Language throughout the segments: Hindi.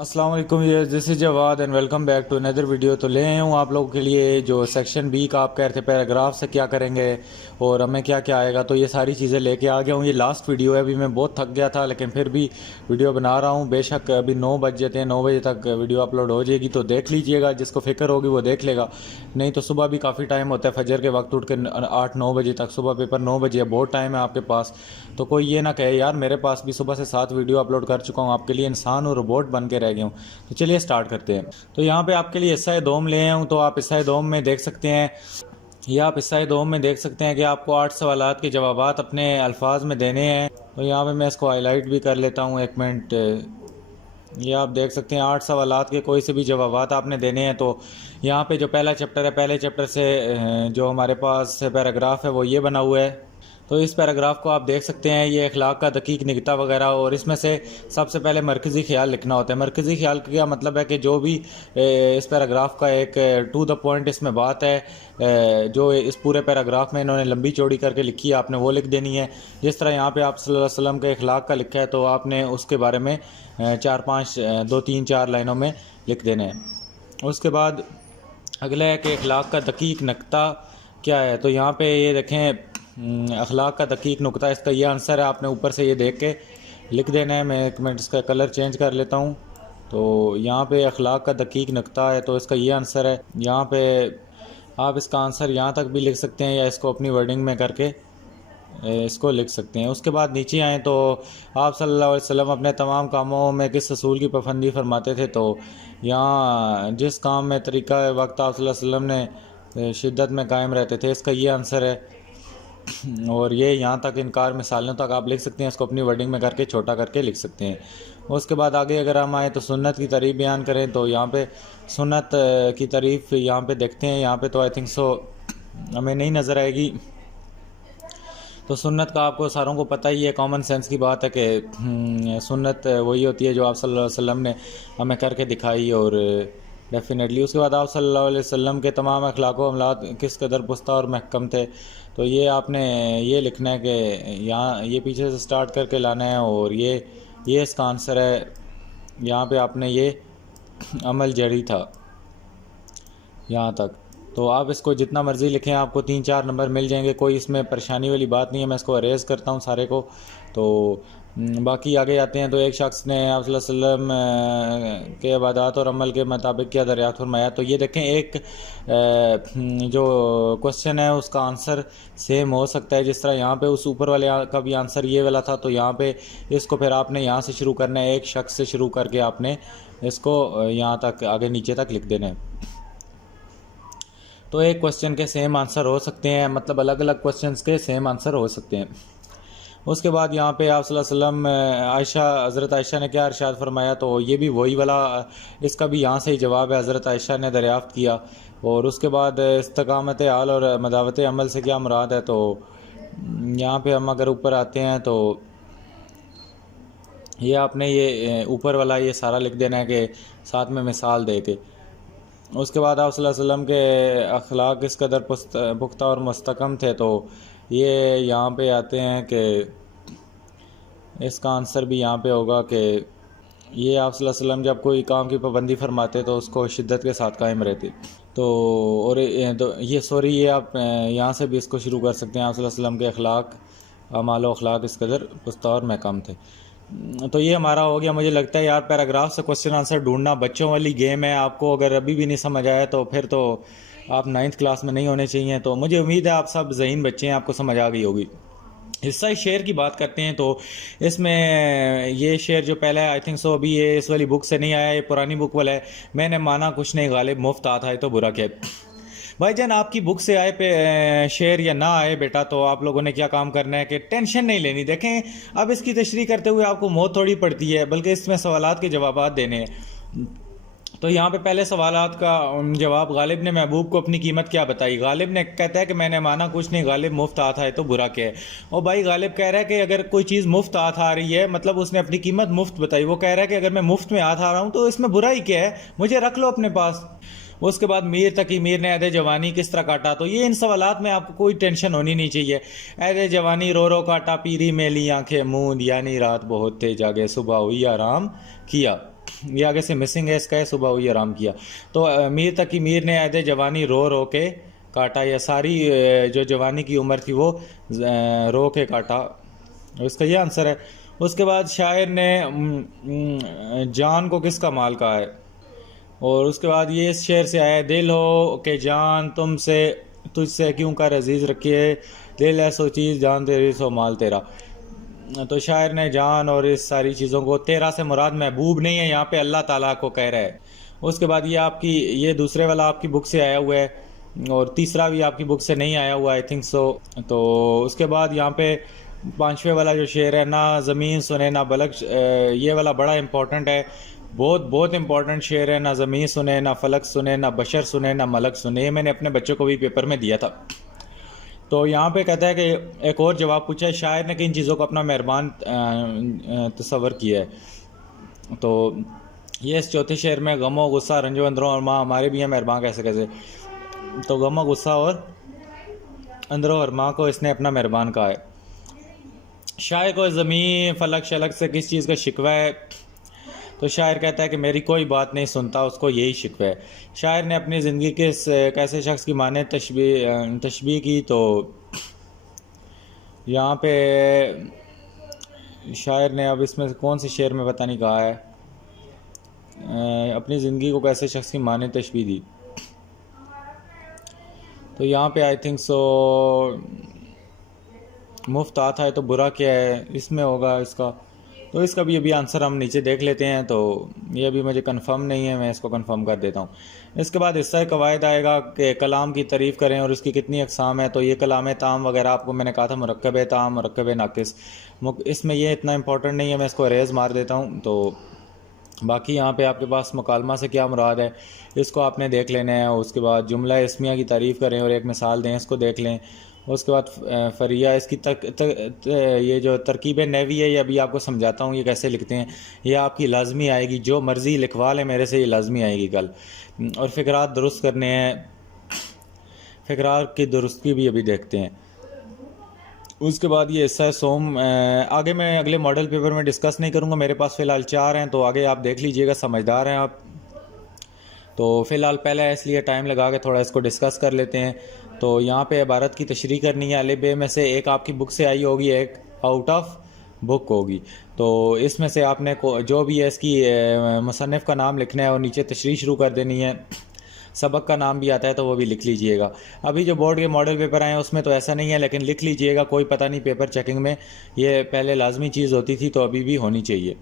अस्सलाम वालेकुम, ये this is Jawad and welcome back to another video. तो ले आए हूँ आप लोगों के लिए जो सेक्शन बी का आप कह रहे थे पैराग्राफ से क्या करेंगे और हमें क्या क्या आएगा, तो ये सारी चीज़ें लेके आ गया हूँ। ये लास्ट वीडियो है, अभी मैं बहुत थक गया था लेकिन फिर भी वीडियो बना रहा हूँ। बेशक अभी 9 बज जाते हैं, 9 बजे तक वीडियो अपलोड हो जाएगी, तो देख लीजिएगा। जिसको फिक्र होगी वो देख लेगा, नहीं तो सुबह भी काफ़ी टाइम होता है, फजर के वक्त उठ के 8-9 बजे तक। सुबह पेपर 9 बजे है, बहुत टाइम है आपके पास। तो कोई ये ना कहे यार मेरे पास भी सुबह से 7 वीडियो अपलोड कर चुका हूँ, आपके लिए इंसान और रोबोट बन के रह गया हूँ। तो चलिए स्टार्ट करते हैं। तो यहाँ पे आपके लिए हिस्सा दोम ले आया हूँ। तो आप हिस्सा दोम में देख सकते हैं, ये आप हिस्सा दोम में देख सकते हैं कि आपको 8 सवालात के जवाबात अपने अल्फाज में देने हैं। तो यहाँ पे मैं इसको हाईलाइट भी कर लेता हूँ, एक मिनट। ये आप देख सकते हैं 8 सवालात के कोई से भी जवाबात आपने देने हैं। तो यहाँ पे जो पहला चैप्टर है, पहले चैप्टर से जो हमारे पास पैराग्राफ है वो ये बना हुआ है। तो इस पैराग्राफ को आप देख सकते हैं, ये अखलाक का दकीक निगता वगैरह, और इसमें से सबसे पहले मरकज़ी ख्याल लिखना होता है। मरकज़ी ख्याल का मतलब है कि जो भी इस पैराग्राफ का एक टू द पॉइंट इसमें बात है, जो इस पूरे पैराग्राफ में इन्होंने लंबी चौड़ी करके लिखी है, आपने वो लिख देनी है। जिस तरह यहाँ पे आप सल्लल्लाहु अलैहि वसल्लम के अखलाक का लिखा है, तो आपने उसके बारे में 4-5 2-3-4 लाइनों में लिख देने हैं। उसके बाद अगला है कि अखलाक का दकीक नुक्ता क्या है। तो यहाँ पे ये देखें, अखलाक का दकीक नुक्ता, इसका ये आंसर है। आपने ऊपर से ये देख के लिख देना है। मैं एक मिनट इसका कलर चेंज कर लेता हूँ। तो यहाँ पे अखलाक का दकीक नुक्ता है, तो इसका ये आंसर है। यहाँ पे आप इसका आंसर यहाँ तक भी लिख सकते हैं या इसको अपनी वर्डिंग में करके इसको लिख सकते हैं। उसके बाद नीचे आएँ तो आप सल्लल्लाहु अलैहि वसल्लम अपने तमाम कामों में किस असूल की पाबंदी फरमाते थे। तो यहाँ जिस काम में तरीक़ा वक्त आप सल्लल्लाहु अलैहि वसल्लम ने शिद्दत में कायम रहते थे, इसका ये आंसर है। और ये यहाँ तक इनकार मिसालों तक आप लिख सकते हैं, इसको अपनी वर्डिंग में करके छोटा करके लिख सकते हैं। उसके बाद आगे अगर हम आए तो सुन्नत की तारीफ़ बयान करें, तो यहाँ पे सुन्नत की तारीफ़ यहाँ पे देखते हैं। यहाँ पे तो आई थिंक सो हमें नहीं नज़र आएगी। तो सुन्नत का आपको सारों को पता ही है, कॉमन सेंस की बात है कि सुन्नत वही होती है जो आप सल्लल्लाहु अलैहि वसल्लम ने हमें करके दिखाई। और डेफिनेटली उसके बाद आप सल्लल्लाहु अलैहि वसल्लम के तमाम अखलाक अमलात किस कदर पुख्ता और महकम थे। तो ये आपने ये लिखना है कि यहाँ ये पीछे से स्टार्ट करके लाना है, और ये इसका आंसर है। यहाँ पे आपने ये अमल जरी था यहाँ तक। तो आप इसको जितना मर्ज़ी लिखें, आपको 3-4 नंबर मिल जाएंगे, कोई इसमें परेशानी वाली बात नहीं है। मैं इसको अरेज करता हूँ सारे को। तो बाकी आगे आते हैं। तो एक शख्स ने आप सल्लल्लाहु अलैहि वसल्लम के इबादत और अमल के मुताबिक क्या दरियाफ़त फरमाया। तो ये देखें, एक जो क्वेश्चन है उसका आंसर सेम हो सकता है। जिस तरह यहाँ पे उस ऊपर वाले का भी आंसर ये वाला था, तो यहाँ पे इसको फिर आपने यहाँ से शुरू करना है, एक शख्स से शुरू करके आपने इसको यहाँ तक आगे नीचे तक लिख देना है। तो एक क्वेश्चन के सेम आंसर हो सकते हैं, मतलब अलग अलग क्वेश्चंस के सेम आंसर हो सकते हैं। उसके बाद यहाँ पे आप सल्लल्लाहु अलैहि वसल्लम हज़रत आयशा ने क्या इरशाद फरमाया। तो ये भी वही वाला, इसका भी यहाँ से ही जवाब है, हज़रत आयशा ने दरियाफ़त किया। और उसके बाद इस्तकामत हाल और मदावत अमल से क्या मुराद है। तो यहाँ पे हम अगर ऊपर आते हैं तो ये आपने ये ऊपर वाला ये सारा लिख देना है कि साथ में मिसाल दे के। उसके बाद आप सल्लल्लाहु अलैहि वसल्लम के अखलाक किस कदर पुख्ता और मुस्तकम थे। तो ये यहाँ पे आते हैं कि इसका आंसर भी यहाँ पे होगा कि ये आप सल्लल्लाहु अलैहि वसल्लम जब कोई काम की पाबंदी फरमाते तो उसको शिद्दत के साथ कायम रहते। तो और तो ये सॉरी, ये आप यहाँ से भी इसको शुरू कर सकते हैं। आप सल्लल्लाहु अलैहि वसल्लम के अखलाक अमाल अखलाक इस कदर पुख्ता और महकम थे। तो ये हमारा हो गया। मुझे लगता है यार पैराग्राफ से क्वेश्चन आंसर ढूंढना बच्चों वाली गेम है। आपको अगर अभी भी नहीं समझ आया तो फिर तो आप 9th क्लास में नहीं होने चाहिए। तो मुझे उम्मीद है आप सब ज़हीन बच्चे हैं, आपको समझ आ गई होगी। हिस्सा शेर की बात करते हैं। तो इसमें ये शेर जो पहला है, आई थिंक सो अभी ये इस वाली बुक से नहीं आया, ये पुरानी बुक वाला है। मैंने माना कुछ नहीं गालिब, मुफ्त आता है तो बुरा क्या। भाईजान आपकी बुक से आए पे शेर या ना आए बेटा, तो आप लोगों ने क्या काम करना है कि टेंशन नहीं लेनी। देखें, अब इसकी तशरीह करते हुए आपको मौत थोड़ी पड़ती है, बल्कि इसमें सवालात के जवाब देने हैं। तो यहाँ पे पहले सवालात का जवाब, गालिब ने महबूब को अपनी कीमत क्या बताई। गालिब ने कहता है कि मैंने माना कुछ नहीं गालिब, मुफ्त आता है तो बुरा क्या है। और भाई गालिब कह रहा है कि अगर कोई चीज़ मुफ्त आता आ रही है, मतलब उसने अपनी कीमत मुफ्त बताई। वो कह रहा है कि अगर मैं मुफ्त में आता आ रहा हूँ तो इसमें बुरा ही क्या है, मुझे रख लो अपने पास। उसके बाद मीर तकी मीर ने ऐदे जवानी किस तरह काटा। तो ये इन सवालात में आपको कोई टेंशन होनी नहीं चाहिए। ऐदे जवानी रो रो काटा, पीरी में ली आंखें मूंद, यानी रात बहुत थे जागे, सुबह हुई आराम किया। ये आगे से मिसिंग है, इसका है सुबह हुई आराम किया। तो मीर तक की मीर ने ऐदे जवानी रो रो के काटा, या सारी जो जवानी की उम्र थी वो रो के काटा, इसका ये आंसर है। उसके बाद शायर ने जान को किसका माल कहा है, और उसके बाद ये इस शेर से आया है, दिल हो के जान तुमसे तुझसे क्यों कर अजीज़ रखिए, दिल है सो चीज़ जान तेरी सो माल तेरा। तो शायर ने जान और इस सारी चीज़ों को, तेरा से मुराद महबूब नहीं है, यहाँ पे अल्लाह ताला को कह रहा है। उसके बाद ये आपकी ये दूसरे वाला आपकी बुक से आया हुआ है, और तीसरा भी आपकी बुक से नहीं आया हुआ आई थिंक सो। तो उसके बाद यहाँ पे पांचवे वाला जो शेर है, ना ज़मीन सुने ना फलक, ये वाला बड़ा इंपॉर्टेंट है, बहुत बहुत इंपॉर्टेंट शेर है। ना ज़मीन सुने ना फलक सुने ना बशर सुने ना मलक सुने, ये मैंने अपने बच्चों को भी पेपर में दिया था। तो यहाँ पे कहता है कि एक और जवाब पूछा है, शायर ने किन चीज़ों को अपना मेहरबान तस्वर किया है। तो ये इस चौथे शेर में गमो गुस्सा रंजो अंदरों और माँ हमारे भी हैं मेहरबान कैसे कैसे। तो गमो गुस्सा और अंदरों और माँ को इसने अपना मेहरबान कहा है। शायर को ज़मीन फलक शलक से किस चीज़ का शिकवा है, तो शायर कहता है कि मेरी कोई बात नहीं सुनता, उसको यही शिकवा है। शायर ने अपनी ज़िंदगी के कैसे शख्स की माने तशबीह की, तो यहाँ पे शायर ने, अब इसमें कौन से शेर में पता नहीं कहा है, अपनी ज़िंदगी को कैसे शख्स की माने तशबीह दी। तो यहाँ पे आई थिंक सो मुफ्त आता है तो बुरा क्या है, इसमें होगा इसका। तो इसका भी अभी आंसर हम नीचे देख लेते हैं, तो ये अभी मुझे कंफर्म नहीं है, मैं इसको कंफर्म कर देता हूँ। इसके बाद हिस्सा कवायद आएगा कि कलाम की तारीफ़ करें और उसकी कितनी अक़साम है। तो ये कलाम ताम वगैरह आपको मैंने कहा था, मुरक्कब ताम मुरक्कब नाकिस, इसमें ये इतना इंपॉर्टेंट नहीं है, मैं इसको अरेज मार देता हूँ। तो बाकी यहाँ पे आपके पास मुकालमा से क्या मुराद है, इसको आपने देख लेना है। उसके बाद जुमला इस्मिया की तारीफ़ करें और एक मिसाल दें, इसको देख लें। उसके बाद फरिया, इसकी ये जो तरकीब नहवी है, ये अभी आपको समझाता हूँ ये कैसे लिखते हैं। ये आपकी लाजमी आएगी, जो मर्ज़ी लिखवा लें मेरे से, ये लाजमी आएगी कल। और फ़िक्रात दुरुस्त करने हैं, फ़िक्रात की दुरुस्ती भी अभी देखते हैं। उसके बाद ये हिस्सा है सोम, आगे मैं अगले मॉडल पेपर में डिस्कस नहीं करूँगा, मेरे पास फ़िलहाल 4 हैं, तो आगे आप देख लीजिएगा, समझदार हैं आप। तो फ़िलहाल पहले इसलिए टाइम लगा के थोड़ा इसको डिस्कस कर लेते हैं। तो यहाँ पे इबारत की तशरीह करनी है, अलिफ बे में से एक आपकी बुक से आई होगी, एक आउट ऑफ बुक होगी। तो इसमें से आपने जो भी है इसकी मुसन्निफ़ का नाम लिखना है और नीचे तशरीह शुरू कर देनी है। सबक का नाम भी आता है तो वो भी लिख लीजिएगा। अभी जो बोर्ड के मॉडल पेपर आए हैं उसमें तो ऐसा नहीं है, लेकिन लिख लीजिएगा, कोई पता नहीं पेपर चेकिंग में ये पहले लाजमी चीज़ होती थी, तो अभी भी होनी चाहिए।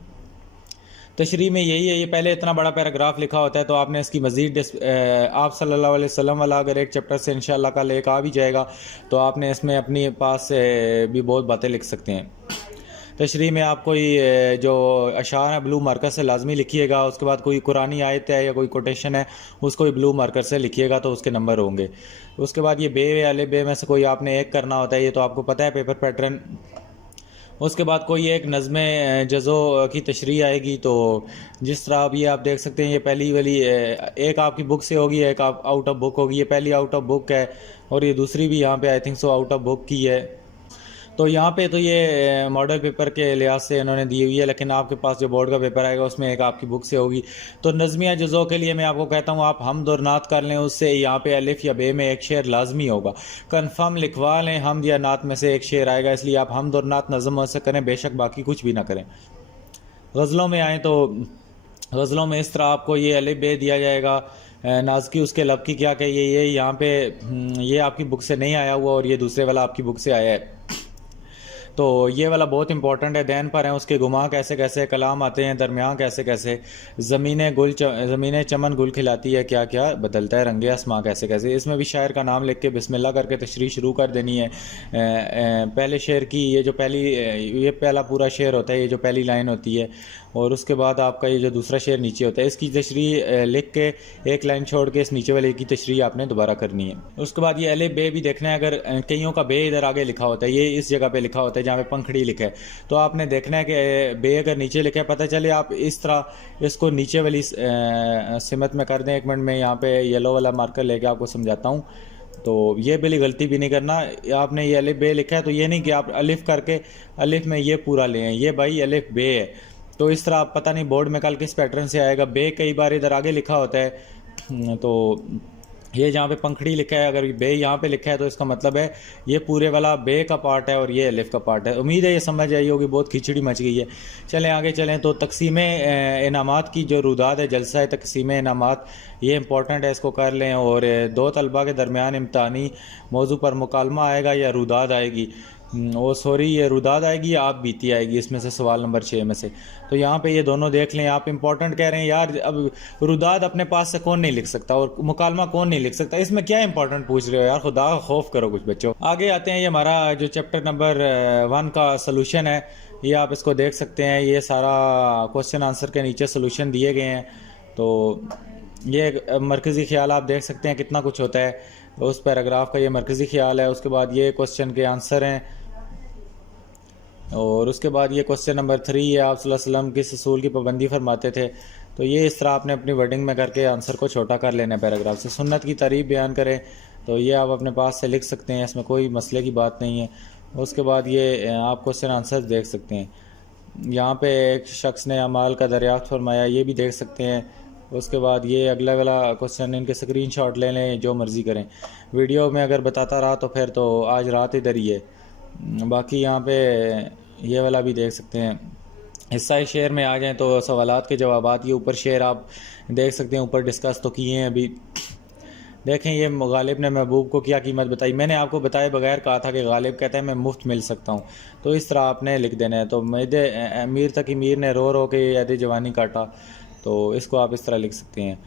तशरीह में यही है, ये पहले इतना बड़ा पैराग्राफ लिखा होता है, तो आपने इसकी मज़ीद आप सल्लल्लाहु अलैहि वसल्लम वाला अगर एक चैप्टर से इंशाअल्लाह कल एक आ भी जाएगा, तो आपने इसमें अपनी पास से भी बहुत बातें लिख सकते हैं। तशरीह में आप कोई जो अशार है ब्लू मार्कर से लाजमी लिखिएगा। उसके बाद कोई कुरानी आयत है या कोई कोटेशन है, उसको भी ब्लू मार्कर से लिखिएगा, तो उसके नंबर होंगे। उसके बाद ये बे अलिफ बे में से कोई आपने एक करना होता है, ये तो आपको पता है पेपर पैटर्न। उसके बाद कोई एक नज़्म जज़ो की तशरीह आएगी, तो जिस तरह अब ये आप देख सकते हैं, ये पहली वाली एक आपकी बुक से होगी, एक आप आउट ऑफ बुक होगी। ये पहली आउट ऑफ बुक है और ये दूसरी भी यहाँ पे I think so out of book की है। तो यहाँ पे तो ये मॉडल पेपर के लिहाज से इन्होंने दी हुई है, लेकिन आपके पास जो बोर्ड का पेपर आएगा उसमें एक आपकी बुक से होगी। तो नज़मिया जुज़ों के लिए मैं आपको कहता हूँ आप हमद और नात कर लें, उससे यहाँ पे अलिफ या बे में एक शेर लाजमी होगा, कंफर्म लिखवा लें। हमद या नात में से एक शेर आएगा, इसलिए आप हमद और नात नज़म से करें, बेशक बाकी कुछ भी ना करें। गज़लों में आएँ तो गज़लों में इस तरह आपको ये अलिफ बे दिया जाएगा, नाज़की उसके लब की क्या कही है, ये यहाँ पे ये आपकी बुक से नहीं आया हुआ और ये दूसरे वाला आपकी बुक से आया है। तो ये वाला बहुत इंपॉर्टेंट है, दैन पर हैं उसके गुमा कैसे कैसे, कलाम आते हैं दरमियान कैसे कैसे, ज़मीनें चमन गुल खिलाती है, क्या क्या बदलता है रंगे आसमां कैसे कैसे। इसमें भी शायर का नाम लिख के बिस्मिल्लाह करके तशरीह शुरू कर देनी है। पहले शेर की ये पहला पूरा शेर होता है, ये जो पहली लाइन होती है, और उसके बाद आपका ये जो दूसरा शेर नीचे होता है, इसकी तशरीह लिख के एक लाइन छोड़ के इस नीचे वाले की तशरीह आपने दोबारा करनी है। उसके बाद ये अलिफ बे भी देखना है, अगर कईयों का बे इधर आगे लिखा होता है, ये इस जगह पे लिखा होता है जहाँ पे पंखड़ी लिखा है, तो आपने देखना है कि बे अगर नीचे लिखा है, पता चले आप इस तरह इसको नीचे वाली सिमत में कर दें। एक मिनट में यहाँ पे येलो वाला मार्कर लेके आपको समझाता हूँ। तो ये बिल्ली गलती भी नहीं करना, आपने ये अलिफ बे लिखा है तो ये नहीं कि आप अलिफ करके अलिफ में ये पूरा लें, ये भाई अलिफ बे है, तो इस तरह आप पता नहीं बोर्ड में कल किस पैटर्न से आएगा। बे कई बार इधर आगे लिखा होता है, तो ये जहाँ पे पंखड़ी लिखा है, अगर बे यहाँ पे लिखा है तो इसका मतलब है ये पूरे वाला बे का पार्ट है और ये अलिफ का पार्ट है। उम्मीद है ये समझ आई होगी, बहुत खिचड़ी मच गई है। चलें आगे चलें। तो तकसीम इनामात की जो रुदाद है, जलसा है तकसीम इनामात, ये इंपॉर्टेंट है, इसको कर लें। और दो तलबा के दरमियान इम्तहानी मौजू पर मुकालमा आएगा या रुदाद आएगी, वो सॉरी ये रुदाद आएगी या आप बीती आएगी, इसमें से सवाल नंबर 6 में से। तो यहाँ पे ये दोनों देख लें। आप इंपॉर्टेंट कह रहे हैं यार, अब रुदाद अपने पास से कौन नहीं लिख सकता और मुकालमा कौन नहीं लिख सकता, इसमें क्या इंपॉर्टेंट पूछ रहे हो यार, खुदा खौफ करो कुछ बच्चों। आगे आते हैं, ये हमारा जो चैप्टर नंबर 1 का सोल्यूशन है, ये आप इसको देख सकते हैं। ये सारा क्वेश्चन आंसर के नीचे सोल्यूशन दिए गए हैं। तो ये मरकज़ी ख्याल आप देख सकते हैं कितना कुछ होता है, उस पैराग्राफ का ये मरकज़ी ख्याल है। उसके बाद ये क्वेश्चन के आंसर हैं, और उसके बाद ये क्वेश्चन नंबर 3 है, आप सल्लल्लाहु अलैहि वसल्लम किस असूल की पाबंदी फरमाते थे। तो ये इस तरह आपने अपनी वर्डिंग में करके आंसर को छोटा कर लेना है पैराग्राफ से। सुन्नत की तारीफ बयान करें, तो ये आप अपने पास से लिख सकते हैं, इसमें कोई मसले की बात नहीं है। उसके बाद ये आप क्वेश्चन आंसर देख सकते हैं। यहाँ पे एक शख्स ने अमाल का दरियाफ्त फरमाया, ये भी देख सकते हैं। उसके बाद ये अगला वाला क्वेश्चन, इनके स्क्रीनशॉट ले लें, जो मर्ज़ी करें। वीडियो में अगर बताता रहा तो फिर तो आज रात इधर ही है। बाकी यहाँ पे ये वाला भी देख सकते हैं। हिस्सा शेयर में आ जाएं तो सवालात के जवाबात, ये ऊपर शेयर आप देख सकते हैं, ऊपर डिस्कस तो किए हैं अभी। देखें ये गालिब ने महबूब को क्या कीमत बताई। मैंने आपको बताए बगैर कहा था कि गालिब कहता है मैं मुफ्त मिल सकता हूँ, तो इस तरह आपने लिख देना है। तो मेदे अमीर तक मीर ने रो रो के याद जवानी काटा, तो इसको आप इस तरह लिख सकते हैं।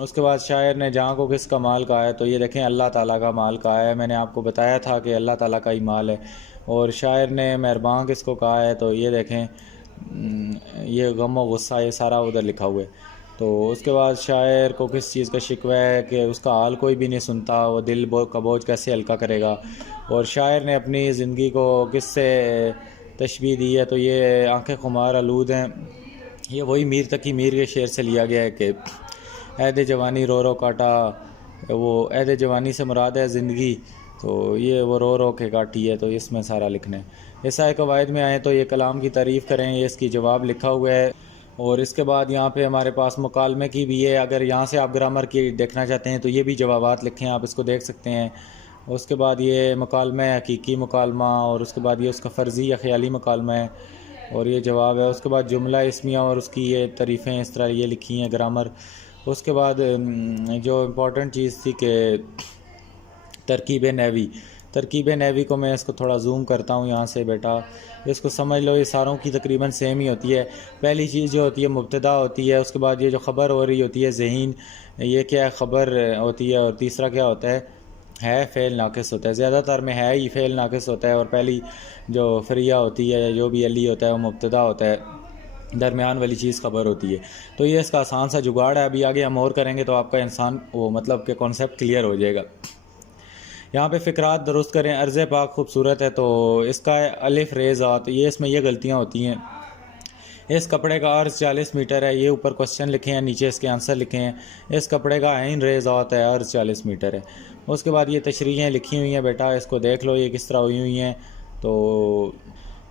उसके बाद शायर ने जहाँ को किसका माल कहा है, तो ये देखें अल्लाह ताला का माल कहा है। मैंने आपको बताया था कि अल्लाह ताला का ही माल है। और शायर ने मेहरबान किसको कहा है, तो ये देखें ये गम व गुस्सा, ये सारा उधर लिखा हुआ है। तो उसके बाद शायर को किस चीज़ का शिकवा है कि उसका हाल कोई भी नहीं सुनता, वो दिल का बोझ कैसे हल्का करेगा। और शायर ने अपनी ज़िंदगी को किससे तशबीह दी है, तो ये आंखें खुमार आलूद हैं, ये वही मीर तकी मीर के शेर से लिया गया है कि ऐद जवानी रो रो काटा, वो ऐद जवानी से मुराद है ज़िंदगी, तो ये वो रो रो के काटी है, तो इसमें सारा लिखना है। ऐसा कवायद में आए तो ये कलाम की तारीफ़ करें, ये इसकी जवाब लिखा हुआ है। और इसके बाद यहाँ पे हमारे पास मुकालमे की भी है, अगर यहाँ से आप ग्रामर की देखना चाहते हैं तो ये भी जवाबात लिखें, आप इसको देख सकते हैं। उसके बाद ये मुकालमा है हकीकी मुकालमा, और उसके बाद ये उसका फ़र्ज़ी या ख़याली मुकालमा है, और ये जवाब है। उसके बाद जुमला इसमिया और उसकी ये तारीफ़ें इस तरह ये लिखी हैं ग्रामर। उसके बाद जो इम्पोर्टेंट चीज़ थी कि तरकीब नेवी, तरकीब नेवी को मैं इसको थोड़ा जूम करता हूँ यहाँ से, बेटा इसको समझ लो, ये सारों की तकरीबन सेम ही होती है। पहली चीज़ जो होती है मुब्तदा होती है, उसके बाद ये जो ख़बर हो रही होती है ज़हीन, ये क्या ख़बर होती है, और तीसरा क्या होता है फ़ेल नाक़िस होता है। ज़्यादातर में है ही फ़ेल नाक़िस होता है, और पहली जो फ़रिया होती है या जो भी अली होता है वो मुब्तदा होता है, दरमियान वाली चीज़ ख़बर होती है। तो ये इसका आसान सा जुगाड़ है, अभी आगे हम और करेंगे तो आपका इंसान वो मतलब के कॉन्सेप्ट क्लियर हो जाएगा। यहाँ पे फ़िक्रात दुरुस्त करें, अर्ज़ पाक खूबसूरत है, तो इसका अलिफ रेज़ात, ये इसमें ये गलतियाँ होती हैं। इस कपड़े का अर्ज़ 40 मीटर है, ये ऊपर क्वेश्चन लिखे हैं, नीचे इसके आंसर लिखे हैं। इस कपड़े का आइन रेज़ात है, अर्ज़ 40 मीटर है। उसके बाद ये तशरीहें लिखी हुई हैं, बेटा इसको देख लो ये किस तरह हुई हुई हैं। तो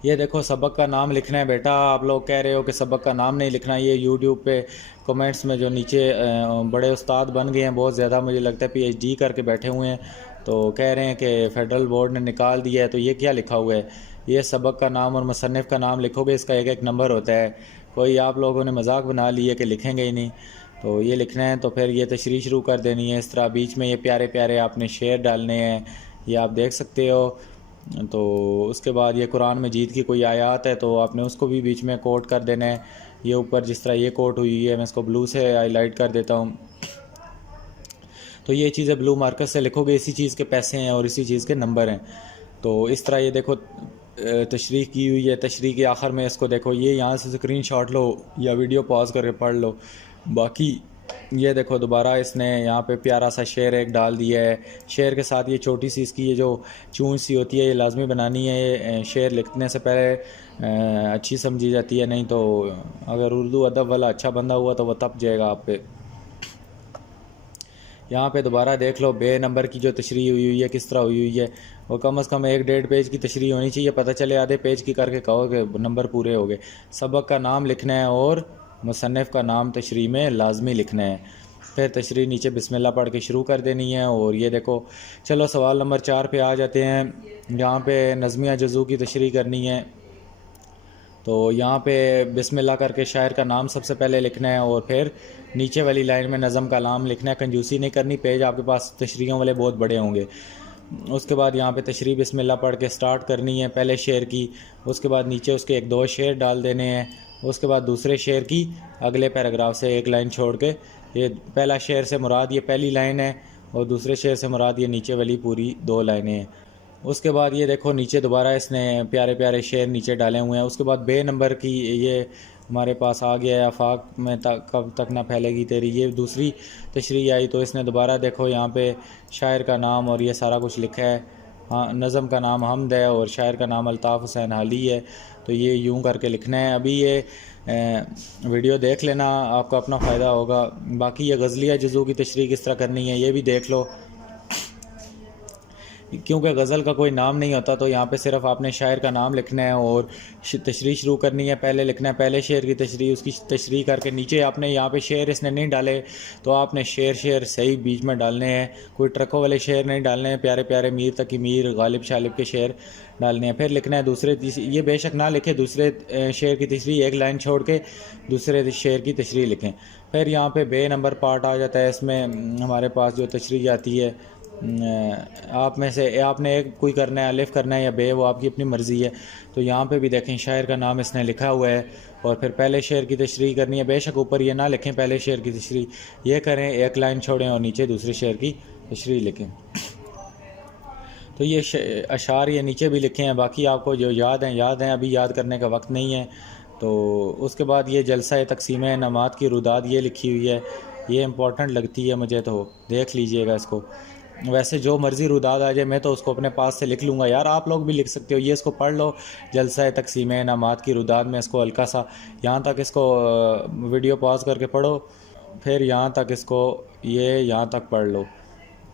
ये देखो सबक का नाम लिखना है बेटा, आप लोग कह रहे हो कि सबक का नाम नहीं लिखना। ये यूट्यूब पे कमेंट्स में जो नीचे बड़े उस्ताद बन गए हैं बहुत ज़्यादा, मुझे लगता है PhD करके बैठे हुए हैं, तो कह रहे हैं कि फ़ेडरल बोर्ड ने निकाल दिया है। तो ये क्या लिखा हुआ है, ये सबक का नाम और मुसन्निफ़ का नाम लिखोगे, इसका एक एक नंबर होता है। कोई आप लोगों ने मजाक बना लिया कि लिखेंगे ही नहीं, तो ये लिखना है। तो फिर ये तशरीह शुरू कर देनी है इस तरह, बीच में ये प्यारे प्यारे आपने शेर डालने हैं, ये आप देख सकते हो। तो उसके बाद ये कुरान मजीद की कोई आयत है तो आपने उसको भी बीच में कोट कर देना है। ये ऊपर जिस तरह ये कोट हुई है, मैं इसको ब्लू से हाईलाइट कर देता हूँ, तो ये चीज़ें ब्लू मार्कर से लिखोगे, इसी चीज़ के पैसे हैं और इसी चीज़ के नंबर हैं। तो इस तरह ये देखो तशरीह की हुई है, तशरीह के आखिर में इसको देखो, ये यहाँ से स्क्रीनशॉट लो या वीडियो पॉज करके पढ़ लो। बाकी ये देखो दोबारा इसने यहाँ पे प्यारा सा शेर एक डाल दिया है, शेर के साथ ये छोटी सी इसकी ये जो चूंच सी होती है ये लाजमी बनानी है। ये शेर लिखने से पहले अच्छी समझी जाती है, नहीं तो अगर उर्दू अदब वाला अच्छा बंदा हुआ तो वह तप जाएगा आप पे। यहाँ पे दोबारा देख लो बे नंबर की जो तशरीह हुई हुई है किस तरह हुई हुई है, और कम से कम 1-1.5 पेज की तशरीह होनी चाहिए, पता चले आधे पेज की करके कहो कि नंबर पूरे हो गए। सबक का नाम लिखना है और मुसन्निफ़ का नाम तशरीह में लाजमी लिखना है। फिर तशरीह नीचे बिस्मिल्लाह पढ़ के शुरू कर देनी है। और ये देखो, चलो सवाल नंबर 4 पे आ जाते हैं। यहाँ पे नज़मिया जज़ू की तशरीह करनी है, तो यहाँ पे बिस्मिल्लाह करके शायर का नाम सबसे पहले लिखना है और फिर नीचे वाली लाइन में नज़म का नाम लिखना है। कंजूसी नहीं करनी, पेज आपके पास तशरीहों वाले बहुत बड़े होंगे। उसके बाद यहाँ पे तशरीह बिस्मिल्लाह पढ़ के स्टार्ट करनी है पहले शेर की, उसके बाद नीचे उसके 1-2 शेर डाल देने हैं, उसके बाद दूसरे शेर की अगले पैराग्राफ से एक लाइन छोड़ के, ये पहला शेर से मुराद ये पहली लाइन है और दूसरे शेर से मुराद ये नीचे वाली पूरी 2 लाइनें हैं। उसके बाद ये देखो नीचे दोबारा इसने प्यारे प्यारे शेर नीचे डाले हुए हैं। उसके बाद बे नंबर की ये हमारे पास आ गया है, आफाक में कब तक ना फैलेगी तेरी, ये दूसरी तशरीह आई। तो इसने दोबारा देखो यहाँ पे शायर का नाम और ये सारा कुछ लिखा है। हाँ, नज़म का नाम हमद है और शायर का नाम अल्ताफ़ हुसैन हाली है। तो ये यूं करके लिखना है। अभी ये वीडियो देख लेना, आपका अपना फ़ायदा होगा। बाकी ये गज़लिया जुज़ू की तशरीह किस तरह करनी है ये भी देख लो, क्योंकि गज़ल का कोई नाम नहीं होता। तो यहाँ पे सिर्फ आपने शायर का नाम लिखना है और तशरीह शुरू करनी है। पहले लिखना है पहले शेर की तशरीह, उसकी तशरीह करके नीचे आपने यहाँ पे शेर इसने नहीं डाले तो आपने शेर सही बीच में डालने हैं, कोई ट्रकों वाले शेर नहीं डालने हैं, प्यारे प्यारे मीर तक मीर गालिब शालिब के शेर डालने हैं। फिर लिखना है दूसरे ये बेशक ना लिखे, दूसरे शेर की तशरीह एक लाइन छोड़ के दूसरे शेर की तशरीह लिखें। फिर यहाँ पे बे नंबर पार्ट आ जाता है। इसमें हमारे पास जो तशरीह आती है, आप में से आपने एक कोई करना है, अलिफ करना है या बे, वो आपकी अपनी मर्ज़ी है। तो यहाँ पे भी देखें शायर का नाम इसने लिखा हुआ है और फिर पहले शेर की तशरीह करनी है। बेशक ऊपर ये ना लिखें पहले शेर की तशरीह, ये करें एक लाइन छोड़ें और नीचे दूसरे शेर की तशरीह लिखें। तो ये अशार ये नीचे भी लिखे हैं, बाकी आपको जो याद हैं, अभी याद करने का वक्त नहीं है। तो उसके बाद ये जलसा तकसीम नमात की रुदाद ये लिखी हुई है, ये इंपॉर्टेंट लगती है मुझे, तो देख लीजिएगा इसको। वैसे जो मर्ज़ी रुदाद आ जाए मैं तो उसको अपने पास से लिख लूँगा यार, आप लोग भी लिख सकते हो। ये इसको पढ़ लो, जलसा तकसीम नमात की रुदाद में इसको हल्का सा यहाँ तक इसको वीडियो पॉज करके पढ़ो, फिर यहाँ तक इसको ये यहाँ तक पढ़ लो।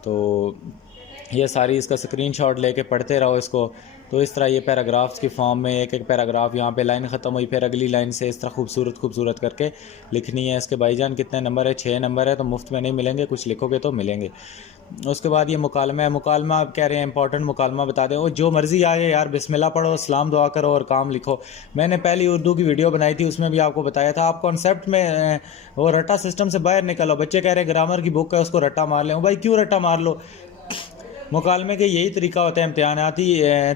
तो ये सारी इसका स्क्रीनशॉट लेके पढ़ते रहो इसको। तो इस तरह ये पैराग्राफ्स की फॉर्म में एक एक पैराग्राफ, यहाँ पे लाइन ख़त्म हुई फिर अगली लाइन से इस तरह खूबसूरत करके लिखनी है। इसके भाईजान कितने नंबर है? 6 नंबर है, तो मुफ्त में नहीं मिलेंगे, कुछ लिखोगे तो मिलेंगे। उसके बाद ये मुकालमा है। मुकालमा आप कह रहे हैं इंपॉर्टेंट मुकालमा बता दें, और जो मर्ज़ी आए यार, बिस्मिल्लाह पढ़ो, सलाम दुआ करो और काम लिखो। मैंने पहली उर्दू की वीडियो बनाई थी, उसमें भी आपको बताया था, आप कॉन्सेप्ट में वो रट्टा सिस्टम से बाहर निकलो। बच्चे कह रहे हैं ग्रामर की बुक है उसको रट्टा मार लें, भाई क्यों रट्टा मार लो? मुकालमे के यही तरीका होता है, इम्तिहानाती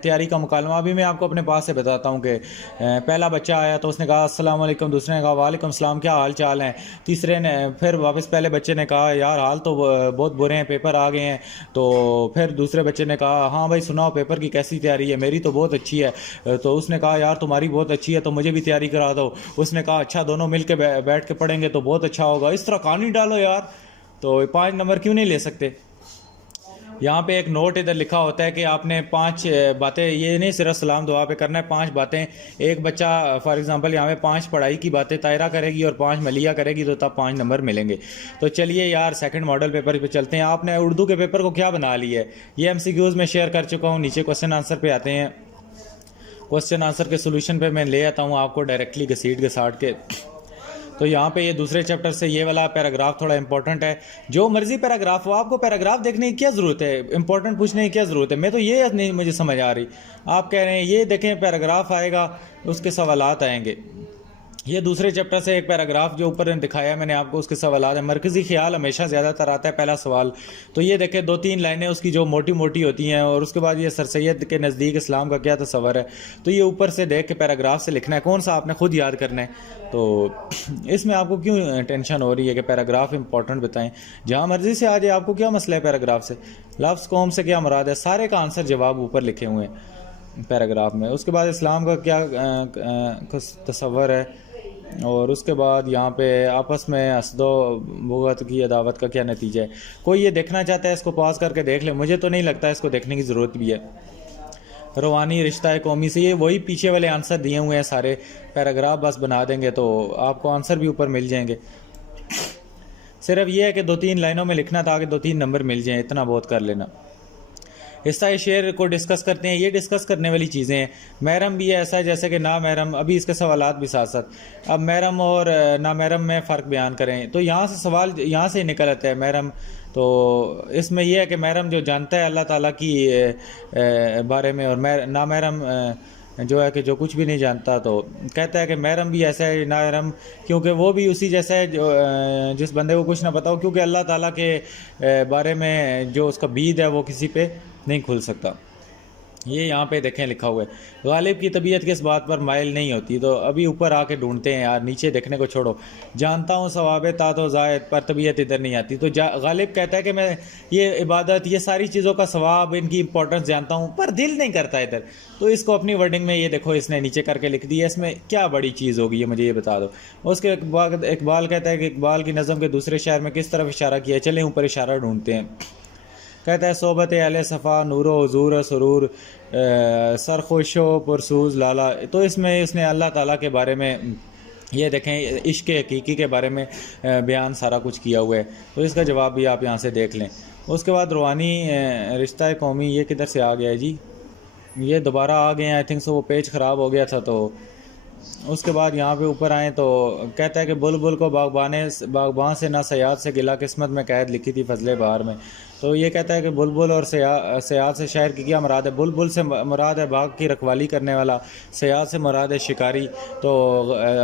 तैयारी का मुकालमा। अभी मैं आपको अपने पास से बताता हूँ कि पहला बच्चा आया तो उसने कहा अस्सलाम वालेकुम, दूसरे ने कहा वालेकुम सलाम, क्या हाल चाल है, तीसरे ने फिर वापस पहले बच्चे ने कहा यार हाल तो बहुत बुरे हैं, पेपर आ गए हैं। तो फिर दूसरे बच्चे ने कहा हाँ भाई सुनाओ पेपर की कैसी तैयारी है? मेरी तो बहुत अच्छी है। तो उसने कहा यार तुम्हारी बहुत अच्छी है तो मुझे भी तैयारी करा दो। उसने कहा अच्छा दोनों मिल के बैठ के पढ़ेंगे तो बहुत अच्छा होगा। इस तरह कहानी डालो यार, तो 5 नंबर क्यों नहीं ले सकते? यहाँ पे एक नोट इधर लिखा होता है कि आपने 5 बातें, ये नहीं सिर्फ सलाम दुआ पे करना है, 5 बातें। एक बच्चा फॉर एग्जांपल यहाँ पे 5 पढ़ाई की बातें तायरा करेगी और 5 मलिया करेगी, तो तब 5 नंबर मिलेंगे। तो चलिए यार सेकंड मॉडल पेपर पे चलते हैं। आपने उर्दू के पेपर को क्या बना लिया है, ये MCQs में शेयर कर चुका हूँ। नीचे क्वेश्चन आंसर पे आते हैं। क्वेश्चन आंसर के सोल्यूशन पे मैं ले आता हूँ आपको डायरेक्टली घसीट के। तो यहाँ पे ये दूसरे चैप्टर से ये वाला पैराग्राफ थोड़ा इंपॉर्टेंट है। जो मर्जी पैराग्राफ हो, आपको पैराग्राफ देखने की क्या ज़रूरत है, इंपॉर्टेंट पूछने की क्या ज़रूरत है? मैं तो ये नहीं मुझे समझ आ रही। आप कह रहे हैं ये देखें पैराग्राफ आएगा उसके सवालात आएंगे। ये दूसरे चैप्टर से एक पैराग्राफ जो ऊपर दिखाया मैंने आपको, उसके सवाल है। मरकज़ी ख्याल हमेशा ज़्यादातर आता है पहला सवाल। तो ये देखें 2-3 लाइनें उसकी जो मोटी मोटी होती हैं, और उसके बाद ये सर सैयद के नज़दीक इस्लाम का क्या तस्वर है। तो ये ऊपर से देख के पैराग्राफ से लिखना है, कौन सा आपने खुद याद करना है। तो इसमें आपको क्यों टेंशन हो रही है कि पैराग्राफ इंपॉर्टेंट बताएं? जहाँ मर्जी से आ जाए, आपको क्या मसला है पैराग्राफ से? लफ्ज़ कौम से क्या मुराद है, सारे का आंसर जवाब ऊपर लिखे हुए हैं पैराग्राफ में। उसके बाद इस्लाम का क्या तस्वर है, और उसके बाद यहाँ पे आपस में हसदो बुगत की अदावत का क्या नतीजा है। कोई ये देखना चाहता है इसको पॉज करके देख ले, मुझे तो नहीं लगता इसको देखने की ज़रूरत भी है। रवानी रिश्ता कौमी से ये वही पीछे वाले आंसर दिए हुए हैं सारे, पैराग्राफ बस बना देंगे तो आपको आंसर भी ऊपर मिल जाएंगे। सिर्फ ये है कि 2-3 लाइनों में लिखना ताकि 2-3 नंबर मिल जाएँ, इतना बहुत कर लेना। हिस्सा शेर को डिस्कस करते हैं। ये डिस्कस करने वाली चीज़ें हैं। महरम भी ऐसा है जैसे कि ना महरम, अभी इसके सवालात भी साथ साथ। अब महरम और ना महरम में फ़र्क बयान करें तो यहाँ से सवाल यहाँ से निकल आता है। महरम तो इसमें यह है कि महरम जो जानता है अल्लाह ताला की बारे में, और ना महरम जो है कि जो कुछ भी नहीं जानता। तो कहता है कि महरम भी ऐसा है ना महरम, क्योंकि वो भी उसी जैसा है जो जिस बंदे को कुछ ना पता हो, क्योंकि अल्लाह ताला के बारे में जो उसका बीद है वो किसी पे नहीं खुल सकता। ये यहाँ पे देखें लिखा हुआ है, गालिब की तबीयत किस बात पर माइल नहीं होती। तो अभी ऊपर आके ढूंढते हैं यार, नीचे देखने को छोड़ो। जानता हूँ सवाब तातो ज़ायद, पर तबीयत इधर नहीं आती। तो गालिब कहता है कि मैं ये इबादत, ये सारी चीज़ों का सवाब, इनकी इंपॉर्टेंस जानता हूँ, पर दिल नहीं करता इधर। तो इसको अपनी वर्डिंग में ये देखो इसने नीचे करके लिख दी है। इसमें क्या बड़ी चीज़ होगी ये मुझे ये बता दो। उसके बाद इकबाल कहता है कि इकबाल की नज़म के दूसरे शायर में किस तरफ इशारा किया है। चलें ऊपर इशारा ढूंढते हैं। कहता है सोबत अहले सफ़ा नूरो हुजूर सरूर सरखुशो पुरसूज लाला। तो इसमें उसने अल्लाह ताला के बारे में ये देखें इश्क हकीकी के बारे में बयान सारा कुछ किया हुआ है। तो इसका जवाब भी आप यहाँ से देख लें। उसके बाद रूहानी रिश्ता कौमी, ये किधर से आ गया है जी, ये दोबारा आ गए हैं। आई थिंक सो वो पेज ख़राब हो गया था। तो उसके बाद यहाँ पे ऊपर आए तो कहता है कि बुलबुल को बागबान से ना सयाद से गिला, किस्मत में कैद लिखी थी फजले बहार में। तो ये कहता है कि बुलबुल और सयाद से शायर की क्या मुराद है। बुलबुल से मुराद है बाग की रखवाली करने वाला, सयाद से मुराद है शिकारी। तो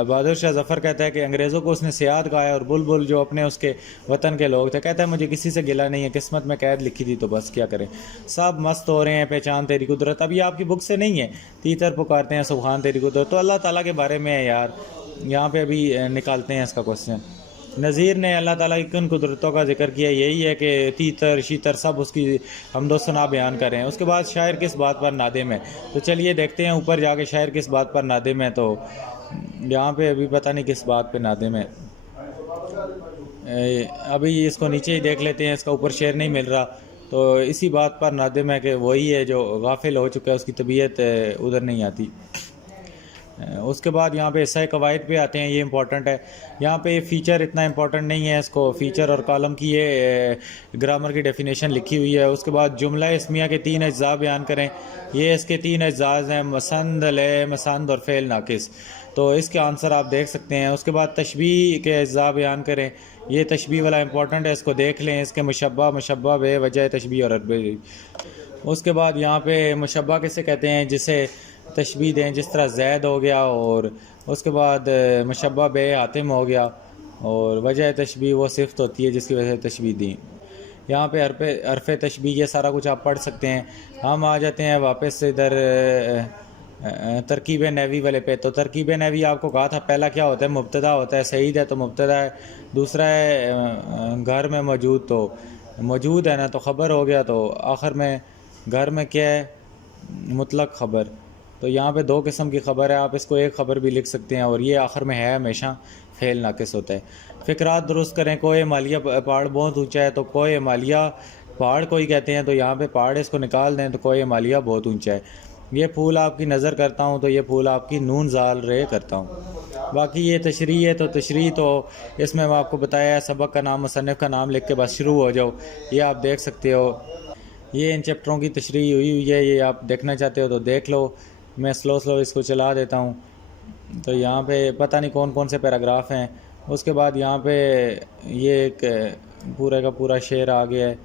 बहादुर शाह जफ़र कहता है कि अंग्रेज़ों को उसने सयाद कहा है, और बुलबुल जो अपने उसके वतन के लोग थे। कहता है मुझे किसी से गिला नहीं है, किस्मत में कैद लिखी थी तो बस क्या करें। सब मस्त हो रहे हैं, पहचान तेरी कुदरत। अब ये आपकी बुक से नहीं है। तीतर पुकारते हैं सुबहान तेरी कुदरत, तो अल्लाह ताला के बारे में है यार। यहाँ पे अभी निकालते हैं इसका क्वेश्चन। नज़ीर ने अल्लाह ताला की किन कुदरतों का जिक्र किया। यही है कि तीतर शीतर सब उसकी हमदो सना बयान करें। उसके बाद शायर किस बात पर नादिम है। तो चलिए देखते हैं ऊपर जाके शायर किस बात पर नादिम है। तो यहाँ पे अभी पता नहीं किस बात पे नादिम है। अभी इसको नीचे ही देख लेते हैं, इसका ऊपर शेर नहीं मिल रहा। तो इसी बात पर नादिम है कि वही है जो गाफिल हो चुका है, उसकी तबीयत उधर नहीं आती। उसके बाद यहाँ पे हिस्सा कवायद पे आते हैं। ये इंपॉर्टेंट है। यहाँ पे फ़ीचर इतना इंपॉर्टेंट नहीं है, इसको फ़ीचर और कॉलम की ये ग्रामर की डेफिनेशन लिखी हुई है। उसके बाद जुमला इस्मिया के 3 अज्जा बयान करें। ये इसके 3 अज्जाज हैं, मसंद, ले, मसंद और फ़ेल नाकिस। तो इसके आंसर आप देख सकते हैं। उसके बाद तशबीह के अज्जा बयान करें। ये तशबीह वाला इंपॉर्टेंट है, इसको देख लें। इसके मुशब्बा, मुशब्बा बे, वजह तशबीह और अरबी। उसके बाद यहाँ पे मुशब्बा किसे कहते हैं, जिसे तशबीह दें, जिस तरह जैद हो गया। और उसके बाद मुशब्बा बे हातिम हो गया। और वजह तशबीह वो सिफ्त होती है जिसकी वजह से तशबीह दी। यहाँ पे हरफ तशबीह ये सारा कुछ आप पढ़ सकते हैं। हम आ जाते हैं वापस इधर तरकीब नहवी वाले पे। तो तरकीब नहवी आपको कहा था पहला क्या होता है, मुब्तदा होता है। सईद है तो मुब्तदा है। दूसरा है घर में मौजूद, तो मौजूद है ना तो ख़बर हो गया। तो आखिर में घर में क्या है, मुतलक ख़बर। तो यहाँ पे 2 किस्म की ख़बर है, आप इसको एक ख़बर भी लिख सकते हैं। और ये आखिर में है हमेशा फ़ेल नाकिस होता है। फ़िक्रात दुरुस्त करें। कोई मालिया पहाड़ बहुत ऊंचा है, तो कोई मालिया पहाड़ कोई कहते हैं। तो यहाँ पे पहाड़ इसको निकाल दें तो कोई मालिया बहुत ऊंचा है। ये फूल आपकी नज़र करता हूँ, तो ये फूल आपकी नून जाल रे करता हूँ। बाकी ये तशरीह है। तो तशरीह तो इसमें मैं आपको बताया है, सबक का नाम, मुसन्निफ़ का नाम लिख के बस शुरू हो जाओ। ये आप देख सकते हो। ये इन चैप्टरों की तशरीह हुई है। ये आप देखना चाहते हो तो देख लो। मैं स्लो इसको चला देता हूँ। तो यहाँ पे पता नहीं कौन कौन से पैराग्राफ हैं। उसके बाद यहाँ पे ये एक पूरा का पूरा शेर आ गया है,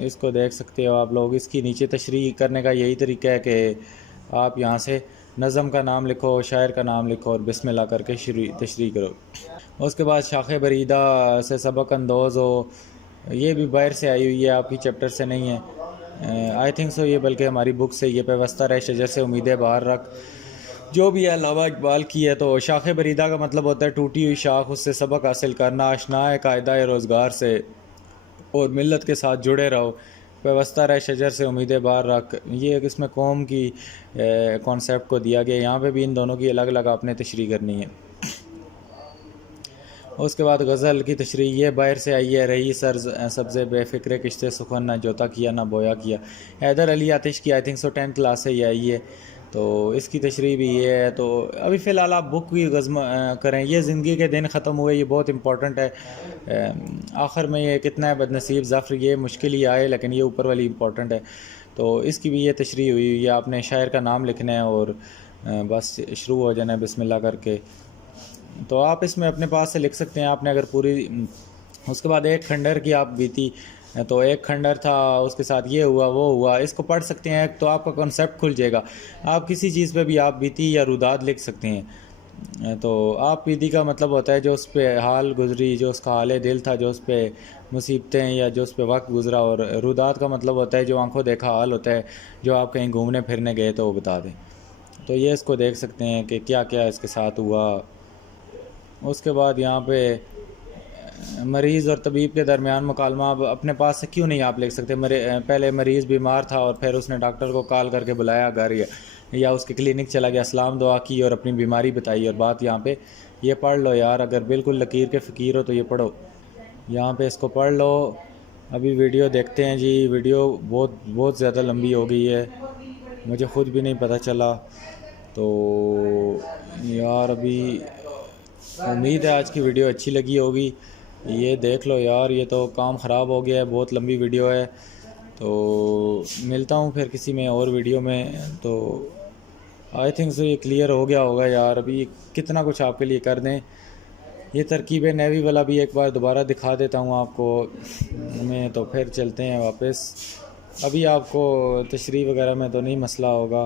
इसको देख सकते हो आप लोग। इसकी नीचे तशरीह करने का यही तरीका है कि आप यहाँ से नज़म का नाम लिखो, शायर का नाम लिखो और बिस्मिल्लाह करके तशरीह करो। उसके बाद शाखे बरीदा से सबक अंदोज़ हो। ये भी बाहर से आई हुई है, आपकी चैप्टर से नहीं है। आई थिंक सो ये बल्कि हमारी बुक से। ये पेवस्ता रहे शजर से उम्मीदें बाहर रख, जो भी है अलावा इकबाल की है। तो शाख बरीदा का मतलब होता है टूटी हुई शाख, उससे सबक हासिल करना, आशना है कायदा रोज़गार से और मिल्लत के साथ जुड़े रहो। पेवस्ता रहे शजर से उम्मीदें बाहर रख, ये इसमें कौम की कॉन्सेप्ट को दिया गया। यहाँ पे भी इन दोनों की अलग अलग आपने तशरीह करनी है। उसके बाद गज़ल की तशरीह ये बाहर से आई है। रही सर सब्ज़े बेफ़िक्र किश्ते सुखन, ना जोता किया ना बोया किया। हैदर अली आतिश की I think so 10th class से ये आई है। तो इसकी तशरीह भी ये है। तो अभी फ़िलहाल आप बुक की गज़म करें, ये ज़िंदगी के दिन ख़त्म हुए, ये बहुत इंपॉर्टेंट है। आखिर में ये कितना है बदनसीब ज़फ़र, ये मुश्किल ही आए लेकिन ये ऊपर वाली इंपॉर्टेंट है। तो इसकी भी ये तशरीह हुई है। आपने शायर का नाम लिखना है और बस शुरू हो जाना है बिस्मिल्लाह करके। तो आप इसमें अपने पास से लिख सकते हैं, आपने अगर पूरी उसके बाद एक खंडर की आप बीती, तो एक खंडर था, उसके साथ ये हुआ वो हुआ, इसको पढ़ सकते हैं तो आपका कॉन्सेप्ट खुल जाएगा। आप किसी चीज़ पे भी आप बीती या रुदाद लिख सकते हैं। तो आप बीती का मतलब होता है जो उस पर हाल गुजरी, जो उसका हाल दिल था, जो उस पर मुसीबतें या जो उस पर वक्त गुजरा। और रुदाद का मतलब होता है जो आंखों देखा हाल होता है, जो आप कहीं घूमने फिरने गए तो वो बता दें। तो ये इसको देख सकते हैं कि क्या क्या इसके साथ हुआ। उसके बाद यहाँ पे मरीज़ और तबीब के दरमियान मुकालमा अब अपने पास से क्यों नहीं आप लिख सकते। पहले मरीज़ बीमार था और फिर उसने डॉक्टर को कॉल करके बुलाया घर, या उसके क्लिनिक चला गया, सलाम दुआ की और अपनी बीमारी बताई। और बात यहाँ पे ये पढ़ लो यार, अगर बिल्कुल लकीर के फ़कीर हो तो ये पढ़ो, यहाँ पे इसको पढ़ लो। अभी वीडियो देखते हैं जी, वीडियो बहुत बहुत ज़्यादा लंबी हो गई है, मुझे ख़ुद भी नहीं पता चला। तो यार अभी उम्मीद है आज की वीडियो अच्छी लगी होगी। ये देख लो यार, ये तो काम ख़राब हो गया है, बहुत लंबी वीडियो है। तो मिलता हूँ फिर किसी में और वीडियो में। तो आई थिंक सो ये क्लियर हो गया होगा यार। अभी कितना कुछ आपके लिए कर दें। ये तरकीब नेवी वाला भी एक बार दोबारा दिखा देता हूँ आपको मैं, तो फिर चलते हैं वापस। अभी आपको तशरीह वगैरह में तो नहीं मसला होगा।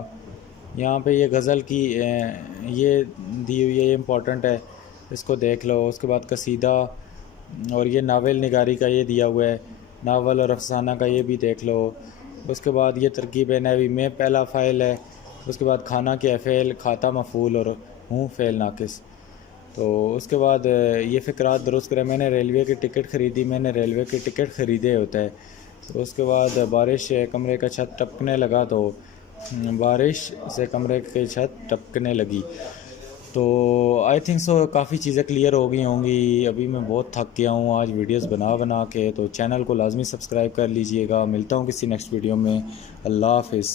यहाँ पे ये गज़ल की ये दी हुई है, ये इम्पोर्टेंट है, इसको देख लो। उसके बाद कसीदा और ये नावल निगारी का ये दिया हुआ है, नावल और अफसाना का ये भी देख लो। उसके बाद ये तरकीब नेवी में पहला फ़ाइल है। उसके बाद खाना के फ़ेल, खाता मफ़ूल और हूँ फ़ेल नाकिस। तो उसके बाद ये फ़िक्रात दुरुस्त करें, मैंने रेलवे की टिकट ख़रीदी, मैंने रेलवे की टिकट ख़रीदे होता है। तो उसके बाद बारिश कमरे का छत टपकने लगा, तो बारिश से कमरे की छत टपकने लगी। तो आई थिंक सो काफ़ी चीज़ें क्लियर हो गई होंगी। अभी मैं बहुत थक गया हूँ आज वीडियोस बना के। तो चैनल को लाजमी सब्सक्राइब कर लीजिएगा। मिलता हूँ किसी नेक्स्ट वीडियो में। अल्लाह हाफ़िज़।